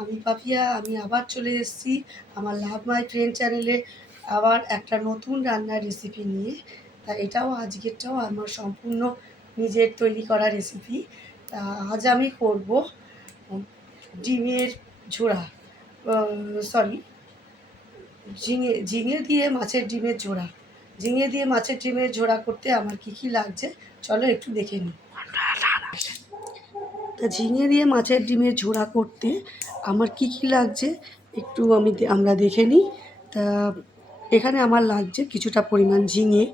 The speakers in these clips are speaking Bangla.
আমি পাপিয়া, আমি আবার চলে এসেছি আমার লাভ মাই ফ্রেন্ড চ্যানেলে আবার একটা নতুন রান্নার রেসিপি নিয়ে। তা এটাও আজকেরটাও আমার সম্পূর্ণ নিজের তৈরি করা রেসিপি। তা আজ আমি করব ডিমের ঝোড়া, সরি, ঝিঙে ঝিঙে দিয়ে মাছের ডিমের ঝোড়া। ঝিঙে দিয়ে মাছের ডিমের ঝোড়া করতে আমার কী কী লাগছে চলো একটু দেখে নিই। তা ঝিঙে দিয়ে মাছের ডিমের ঝোড়া করতে আমার কি কি লাগছে একটু আমরা দেখে নিই। তা এখানে আমার লাগছে কিছুটা পরিমাণ ঝিঙে,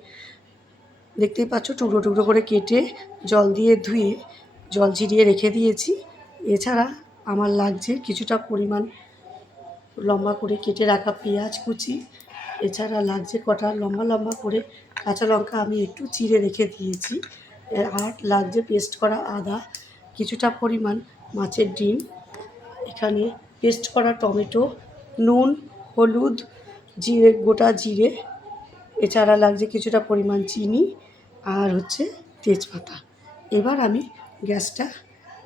দেখতেই পাচ্ছ টুকরো টুকরো করে কেটে জল দিয়ে ধুয়ে জল ঝরিয়ে রেখে দিয়েছি। এছাড়া আমার লাগছে কিছুটা পরিমাণ লম্বা করে কেটে রাখা পেঁয়াজ কুচি। এছাড়া লাগছে কটা লম্বা লম্বা করে কাঁচা লঙ্কা আমি একটু চিড়ে রেখে দিয়েছি। আর লাগছে পেস্ট করা আদা, কিছুটা পরিমাণ মাছের ডিম, এখানে পেস্ট করা টমেটো, নুন, হলুদ, জিরে, গোটা জিরে। এছাড়া লাগছে কিছুটা পরিমাণ চিনি আর হচ্ছে তেজপাতা। এবার আমি গ্যাসটা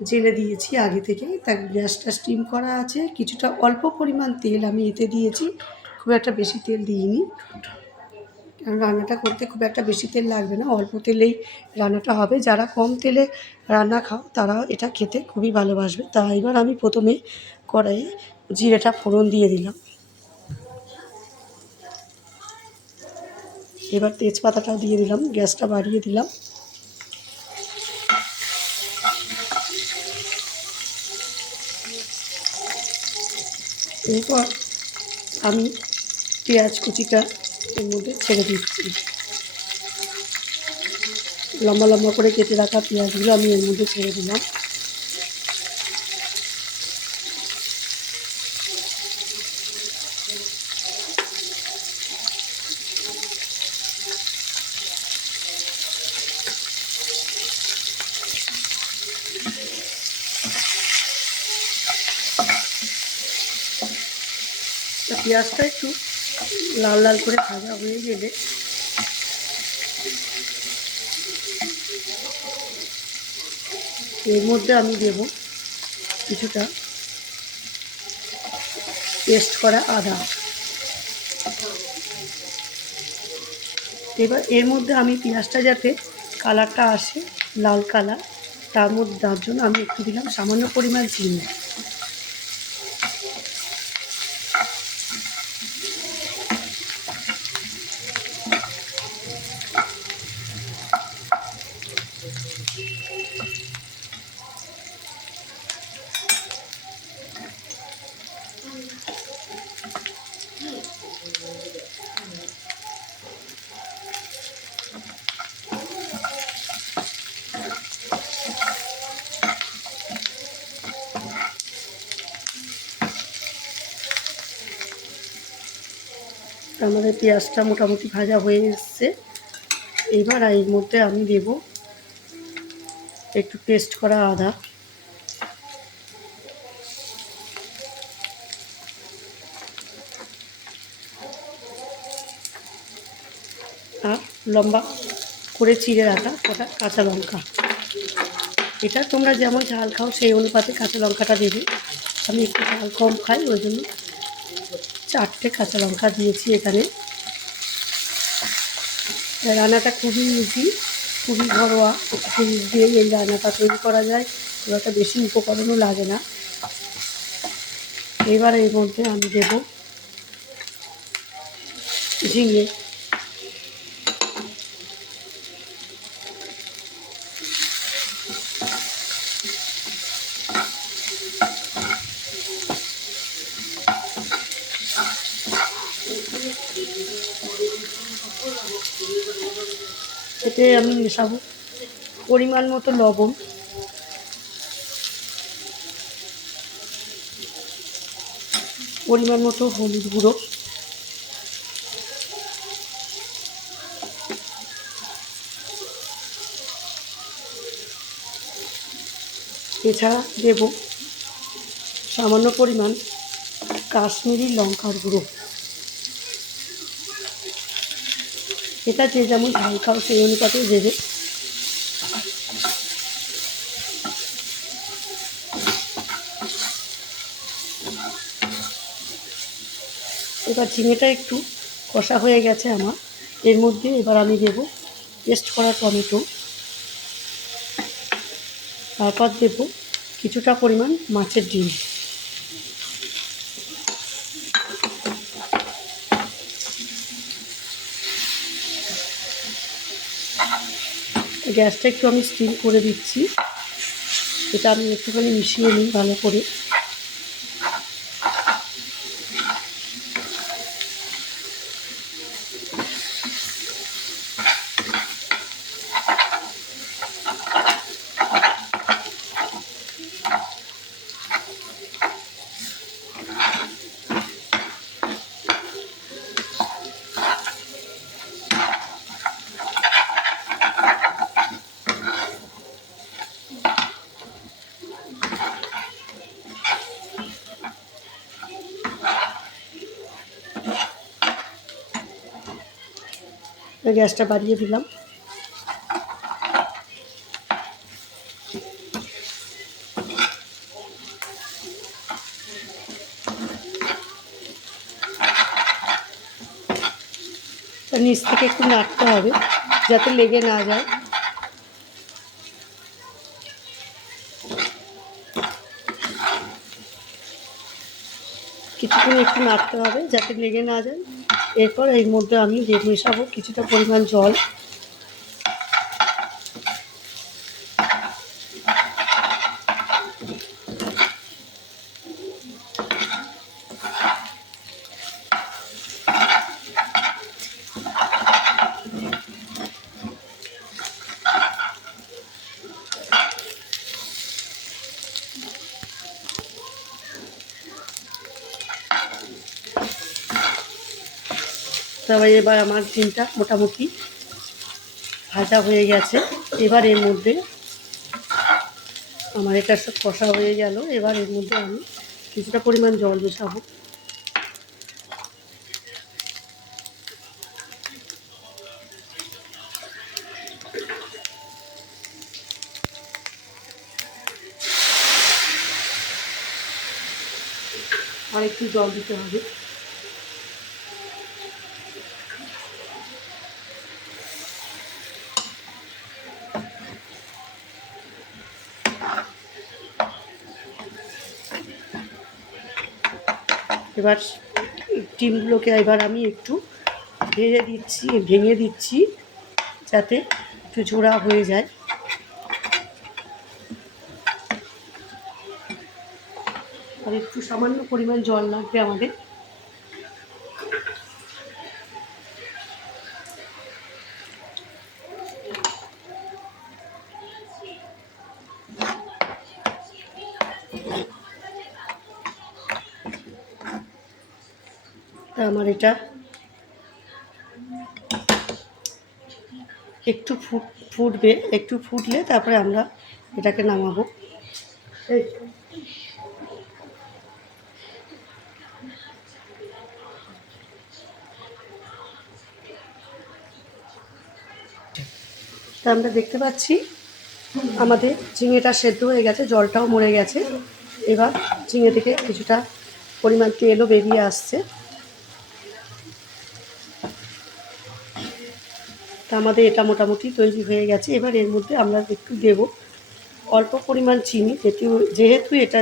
জেলে দিয়েছি আগে থেকে, তাই গ্যাসটা স্টিম করা আছে। কিছুটা অল্প পরিমাণ তেল আমি এতে দিয়েছি, খুব একটা বেশি তেল দিইনি, কারণ রান্নাটা করতে খুব একটা বেশি তেল লাগবে না, অল্প তেলেই রান্নাটা হবে। যারা কম তেলে রান্না খাও তারা এটা খেতে খুবই ভালোবাসবে। তা এবার আমি প্রথমে কড়াইয়ে জিরেটা ফোড়ন দিয়ে দিলাম, এবার তেজপাতাটাও দিয়ে দিলাম, গ্যাসটা বাড়িয়ে দিলাম। এরপর আমি পেঁয়াজ কুচিটা এর মধ্যে ছেড়ে দিচ্ছি, লম্বা লম্বা করে কেটে রাখা পেঁয়াজগুলো আমি এর মধ্যে ছেড়ে দিলাম। পেঁয়াজটা একটু লাল লাল করে ভাজা হয়ে গেলে এর মধ্যে আমি দেব কিছুটা পেস্ট করা আদা। এবার এর মধ্যে আমি পেঁয়াজটা যাতে কালারটা আসে লাল কালার, তার জন্য আমি একটু দিলাম সামান্য পরিমাণ চিনি। আমাদের পেঁয়াজটা মোটামুটি ভাজা হয়ে এসছে। এবার এর মধ্যে আমি দেব একটু পেস্ট করা আদা, আর লম্বা করে চিড়ে রাখা কটা কাঁচা লঙ্কা। এটা তোমরা যেমন ঝাল খাও সেই অনুপাতে কাঁচা লঙ্কাটা দেবে। আমি একটু ঝাল কম খাই, ওই জন্য 4টে কাঁচা লঙ্কা দিয়েছি এখানে। রান্নাটা খুবই ইজি, খুবই ঘরোয়া জিনিস দিয়ে এই রান্নাটা তৈরি করা যায়, খুব একটা বেশি উপকরণও লাগে না। এবার এর মধ্যে আমি দেব ঝিঙে, এতে আমি মেশাবো পরিমাণ মতো লবণ, পরিমাণ মতো হলুদ গুঁড়ো, এছাড়া দেব সামান্য পরিমাণ কাশ্মীরি লঙ্কার গুঁড়ো। এটা যে যেমন ঝাল খাও সেই অনুপাতে দেবে। এবার ঝিঙেটা একটু কষা হয়ে গেছে আমার। এর মধ্যে এবার আমি দেব পেস্ট করা টমেটো, তারপর দেব কিছুটা পরিমাণ মাছের ডিম। গ্যাসটা একটু আমি স্টিম করে দিচ্ছি। এটা আমি একটুখানি মিশিয়ে নিই ভালো করে। গ্যাসটা বাড়িয়ে দিলাম। নিচ থেকে একটু নাড়তে হবে যাতে লেগে না যায়। কিছুক্ষণ একটু নাড়তে হবে যাতে লেগে না যায়। এরপর এর মধ্যে আমি মেশাবো কিছুটা পরিমাণ জল। তবে এবার আমার ডিমটা মোটামুটি ভাজা হয়ে গেছে। এবার এর মধ্যে আমার এটা সব কষা হয়ে গেল। এবার এর মধ্যে আমি কিছুটা পরিমাণ জল মেশাবো। আর একটু জল দিতে হবে। এবার ডিমগুলোকে এবার আমি একটু ভেঙে দিচ্ছি যাতে একটু ঝোড়া হয়ে যায়। আর একটু সামান্য পরিমাণ জল লাগবে আমাদের। তা আমার এটা একটু ফুটবে, একটু ফুটলে তারপরে আমরা এটাকে নামাবো। এই তা আমরা দেখতে পাচ্ছি আমাদের ঝিঙেটা সেদ্ধ হয়ে গেছে, জলটাও মরে গেছে। এবার ঝিঙে থেকে কিছুটা পরিমাণ তেলও বেরিয়ে আসছে। তা আমাদের এটা মোটামুটি তৈরি হয়ে গেছে। এবার এর মধ্যে আমরা একটু দেব অল্প পরিমাণ চিনি, যেহেতু এটা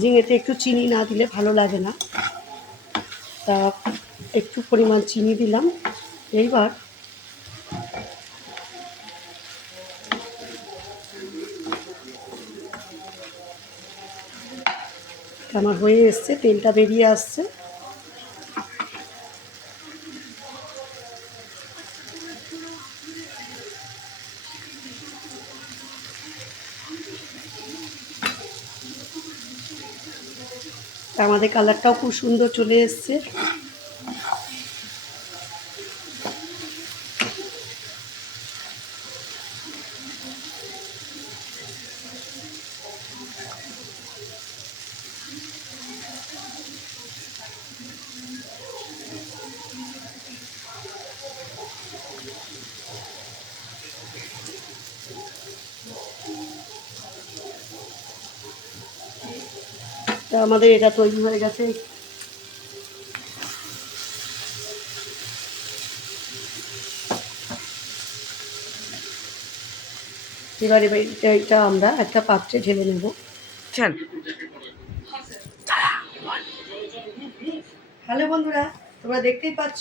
ঝিঙেতে একটু চিনি না দিলে ভালো লাগে না। তা একটু পরিমাণ চিনি দিলাম। এইবার আমার হয়ে এসছে, তেলটা বেরিয়ে আসছে। আমাদের কালারটাও খুব সুন্দর চলে এসছে। তা আমাদের এটা তৈরি হয়ে গেছে। এবারে এটা আমরা একটা পাত্রে ঢেলে নেব। হ্যালো বন্ধুরা, তোমরা দেখতেই পাচ্ছ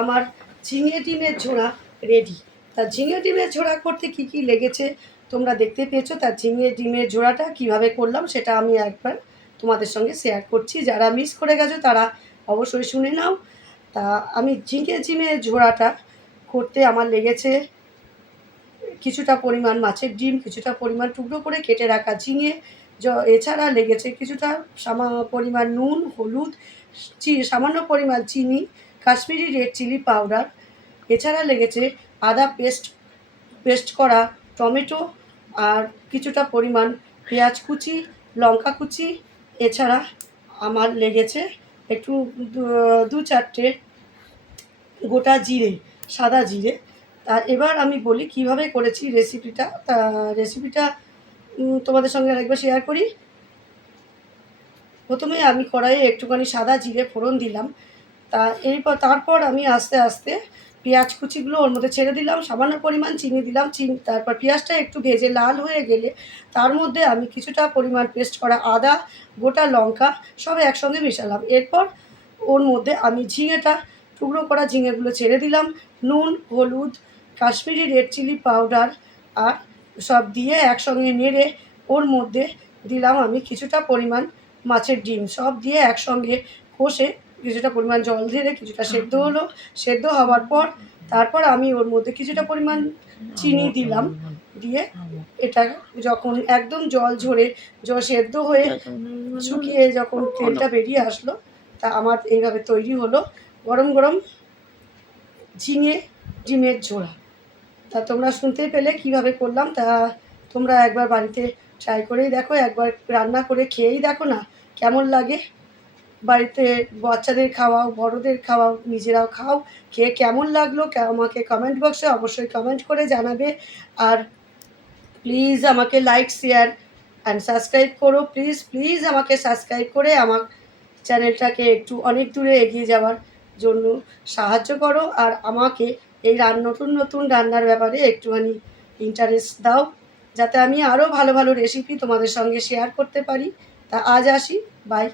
আমার ঝিঙে ডিমের ঝোড়া রেডি। তা ঝিঙে ডিমের ঝোড়া করতে কি কি লেগেছে তোমরা দেখতে পেয়েছো। তার ঝিঙে ডিমের ঝোড়াটা কিভাবে করলাম সেটা আমি একবার তোমাদের সঙ্গে শেয়ার করছি। যারা মিস করে গেছো তারা অবশ্যই শুনে নাও। তা আমি ঝিঙে ডিমের ঝোড়াটা করতে আমার লেগেছে কিছুটা পরিমাণ মাছের ডিম, কিছুটা পরিমাণ টুকরো করে কেটে রাখা ঝিঙে, এছাড়া লেগেছে কিছুটা পরিমাণ নুন, হলুদ, সামান্য পরিমাণ চিনি, কাশ্মীরি রেড চিলি পাউডার, এছাড়া লেগেছে আদা পেস্ট করা টমেটো, আর কিছুটা পরিমাণ পেঁয়াজ কুচি, লঙ্কা কুচি, এছাড়া আমার লেগেছে একটু 2-4টে গোটা জিরে, সাদা জিরে। তা এবার আমি বলি কিভাবে করেছি রেসিপিটা। তা রেসিপিটা তোমাদের সঙ্গে আরেকবার শেয়ার করি। প্রথমে আমি কড়াইয়ে একটুখানি সাদা জিরে ফোড়ন দিলাম। তা তারপর আমি আস্তে আস্তে পেঁয়াজ কুচিগুলো ওর মধ্যে ছেড়ে দিলাম, সামান্য পরিমাণ চিনি দিলাম। তারপর পেঁয়াজটা একটু ভেজে লাল হয়ে গেলে তার মধ্যে আমি কিছুটা পরিমাণ পেস্ট করা আদা, গোটা লঙ্কা সব একসঙ্গে মেশালাম। এরপর ওর মধ্যে আমি টুকরো করা ঝিঙেগুলো ছেড়ে দিলাম। নুন, হলুদ, কাশ্মীরি রেড চিলি পাউডার আর সব দিয়ে একসঙ্গে নেড়ে ওর মধ্যে দিলাম আমি কিছুটা পরিমাণ মাছের ডিম। সব দিয়ে একসঙ্গে কষে কিছুটা পরিমাণ জল ঢেলে কিছুটা সেদ্ধ হলো। সেদ্ধ হওয়ার পর তারপর আমি ওর মধ্যে কিছুটা পরিমাণ চিনি দিলাম। দিয়ে এটা যখন একদম জল ঝরে সেদ্ধ হয়ে শুকিয়ে যখন তেলটা বেরিয়ে আসলো, তা আমার এইভাবে তৈরি হলো গরম গরম ঝিঙে ডিমের ঝোড়া। তা তোমরা শুনতেই পেলে কিভাবে করলাম। তা তোমরা একবার বাড়িতে ট্রাই করেই দেখো, একবার রান্না করে খেয়েই দেখো না কেমন লাগে। বাড়িতে বাচ্চাদের খাওয়াও, বড়দের খাওয়াও, নিজেরাও খাও। খেয়ে কেমন লাগলো আমাকে কমেন্ট বক্সে অবশ্যই কমেন্ট করে জানাবে। আর প্লিজ আমাকে লাইক, শেয়ার অ্যান্ড সাবস্ক্রাইব করো। প্লিজ প্লিজ আমাকে সাবস্ক্রাইব করে আমার চ্যানেলটাকে একটু অনেক দূরে এগিয়ে যাওয়ার জন্য সাহায্য করো। আর আমাকে এই নতুন নতুন রান্নার ব্যাপারে একটুখানি ইন্টারেস্ট দাও, যাতে আমি আরও ভালো ভালো রেসিপি তোমাদের সঙ্গে শেয়ার করতে পারি। তা আজ আসি, বাই।